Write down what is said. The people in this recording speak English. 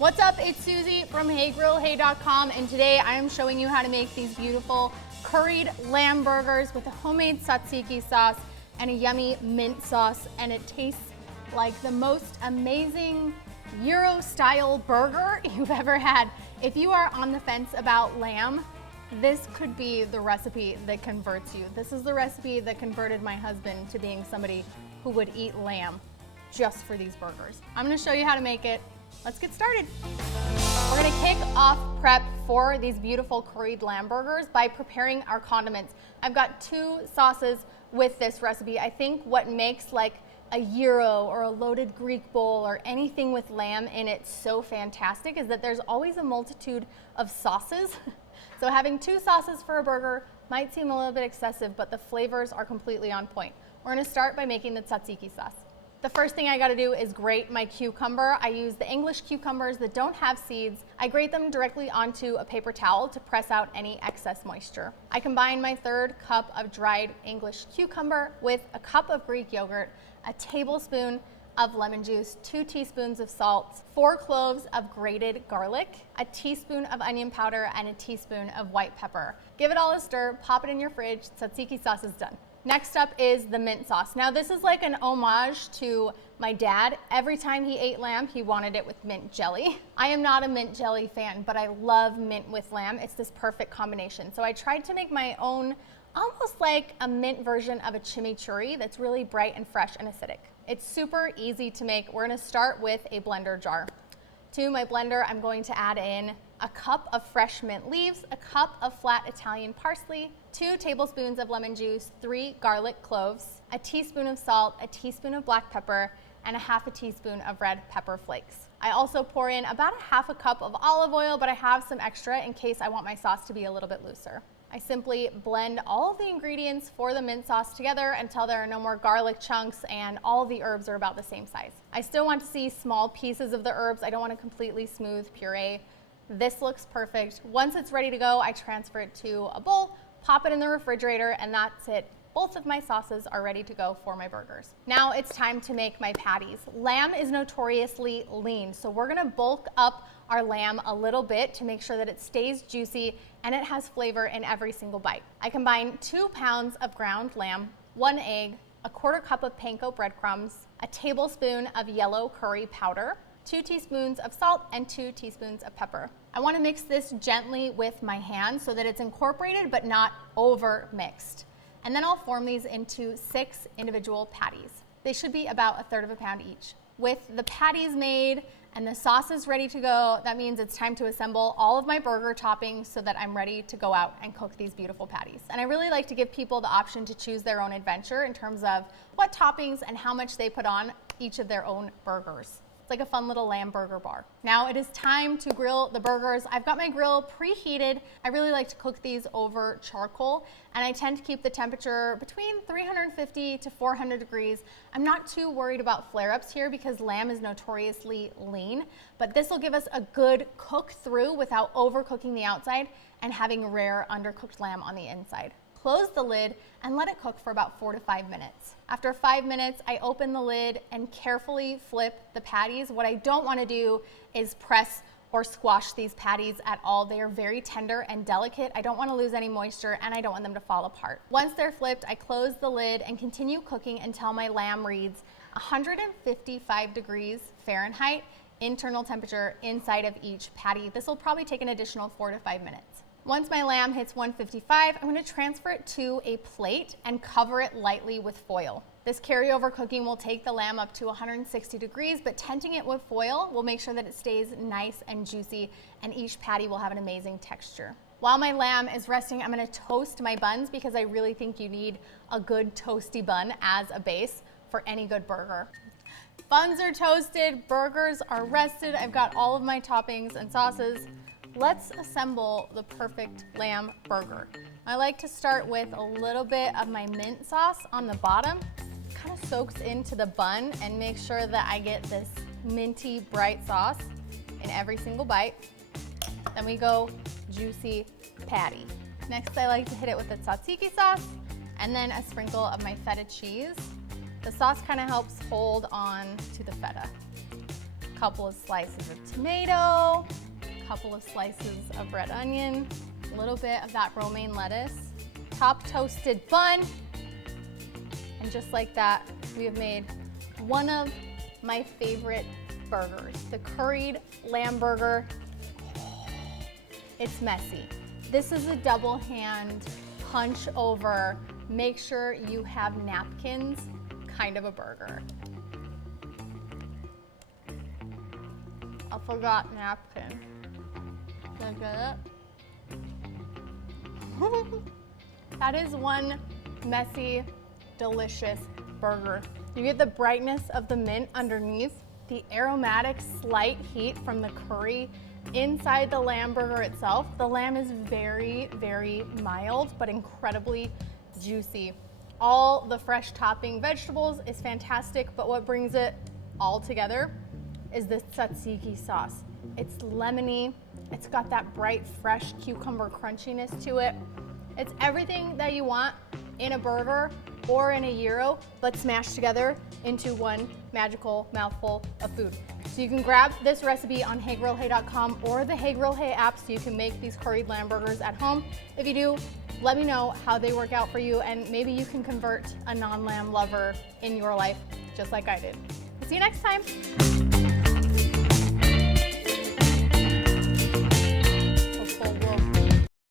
What's up? It's Susie from HeyGrillHey.com, and today I am showing you how to make these beautiful curried lamb burgers with a homemade tzatziki sauce and a yummy mint sauce, and it tastes like the most amazing gyro style burger you've ever had. If you are on the fence about lamb, this could be the recipe that converts you. This is the recipe that converted my husband to being somebody who would eat lamb just for these burgers. I'm gonna show you how to make it. Let's get started. We're gonna kick off prep for these beautiful curried lamb burgers by preparing our condiments. I've got 2 sauces with this recipe. I think what makes like a gyro or a loaded Greek bowl or anything with lamb in it so fantastic is that there's always a multitude of sauces. So having 2 sauces for a burger might seem a little bit excessive, but the flavors are completely on point. We're gonna start by making the tzatziki sauce. The first thing I gotta do is grate my cucumber. I use the English cucumbers that don't have seeds. I grate them directly onto a paper towel to press out any excess moisture. I combine my 1/3 cup of dried English cucumber with a cup of Greek yogurt, a tablespoon of lemon juice, 2 teaspoons of salt, 4 cloves of grated garlic, a teaspoon of onion powder, and a teaspoon of white pepper. Give it all a stir, pop it in your fridge, tzatziki sauce is done. Next up is the mint sauce. Now this is like an homage to my dad. Every time he ate lamb, he wanted it with mint jelly. I am not a mint jelly fan, but I love mint with lamb. It's this perfect combination. So I tried to make my own, almost like a mint version of a chimichurri that's really bright and fresh and acidic. It's super easy to make. We're gonna start with a blender jar. To my blender, I'm going to add in a cup of fresh mint leaves, a cup of flat Italian parsley, 2 tablespoons of lemon juice, 3 garlic cloves, a teaspoon of salt, a teaspoon of black pepper, and a 1/2 teaspoon of red pepper flakes. I also pour in about a 1/2 cup of olive oil, but I have some extra in case I want my sauce to be a little bit looser. I simply blend all of the ingredients for the mint sauce together until there are no more garlic chunks and all the herbs are about the same size. I still want to see small pieces of the herbs. I don't want a completely smooth puree. This looks perfect. Once it's ready to go, I transfer it to a bowl, pop it in the refrigerator, and that's it. Both of my sauces are ready to go for my burgers. Now it's time to make my patties. Lamb is notoriously lean, so we're gonna bulk up our lamb a little bit to make sure that it stays juicy and it has flavor in every single bite. I combine 2 pounds of ground lamb, 1 egg, a 1/4 cup of panko breadcrumbs, a tablespoon of yellow curry powder, 2 teaspoons of salt, and 2 teaspoons of pepper. I want to mix this gently with my hand so that it's incorporated but not over mixed. And then I'll form these into 6 individual patties. They should be about 1/3 pound each. With the patties made and the sauces ready to go, that means it's time to assemble all of my burger toppings so that I'm ready to go out and cook these beautiful patties. And I really like to give people the option to choose their own adventure in terms of what toppings and how much they put on each of their own burgers. Like a fun little lamb burger bar. Now it is time to grill the burgers. I've got my grill preheated. I really like to cook these over charcoal, and I tend to keep the temperature between 350 to 400 degrees. I'm not too worried about flare-ups here because lamb is notoriously lean, but this will give us a good cook through without overcooking the outside and having rare undercooked lamb on the inside. Close the lid and let it cook for about 4 to 5 minutes. After 5 minutes, I open the lid and carefully flip the patties. What I don't want to do is press or squash these patties at all. They are very tender and delicate. I don't want to lose any moisture and I don't want them to fall apart. Once they're flipped, I close the lid and continue cooking until my lamb reads 155 degrees Fahrenheit internal temperature inside of each patty. This will probably take an additional 4 to 5 minutes. Once my lamb hits 155, I'm going to transfer it to a plate and cover it lightly with foil. This carryover cooking will take the lamb up to 160 degrees, but tenting it with foil will make sure that it stays nice and juicy, and each patty will have an amazing texture. While my lamb is resting, I'm going to toast my buns because I really think you need a good toasty bun as a base for any good burger. Buns are toasted, burgers are rested. I've got all of my toppings and sauces. Let's assemble the perfect lamb burger. I like to start with a little bit of my mint sauce on the bottom. It kind of soaks into the bun and make sure that I get this minty bright sauce in every single bite. Then we go juicy patty. Next, I like to hit it with the tzatziki sauce and then a sprinkle of my feta cheese. The sauce kind of helps hold on to the feta. couple of slices of tomato, a couple of slices of red onion, a little bit of that romaine lettuce, top toasted bun, and just like that, we have made one of my favorite burgers, the curried lamb burger. It's messy. This is a double hand punch over, make sure you have napkins kind of a burger. I forgot napkin. Did I get it? That is one messy, delicious burger. You get the brightness of the mint underneath, the aromatic slight heat from the curry inside the lamb burger itself. The lamb is very, very mild, but incredibly juicy. All the fresh topping vegetables is fantastic, but what brings it all together is this tzatziki sauce. It's lemony, it's got that bright, fresh cucumber crunchiness to it. It's everything that you want in a burger or in a gyro, but smashed together into one magical mouthful of food. So you can grab this recipe on heygrillhey.com or the Hey Grill Hey app so you can make these curried lamb burgers at home. If you do, let me know how they work out for you, and maybe you can convert a non-lamb lover in your life just like I did. See you next time.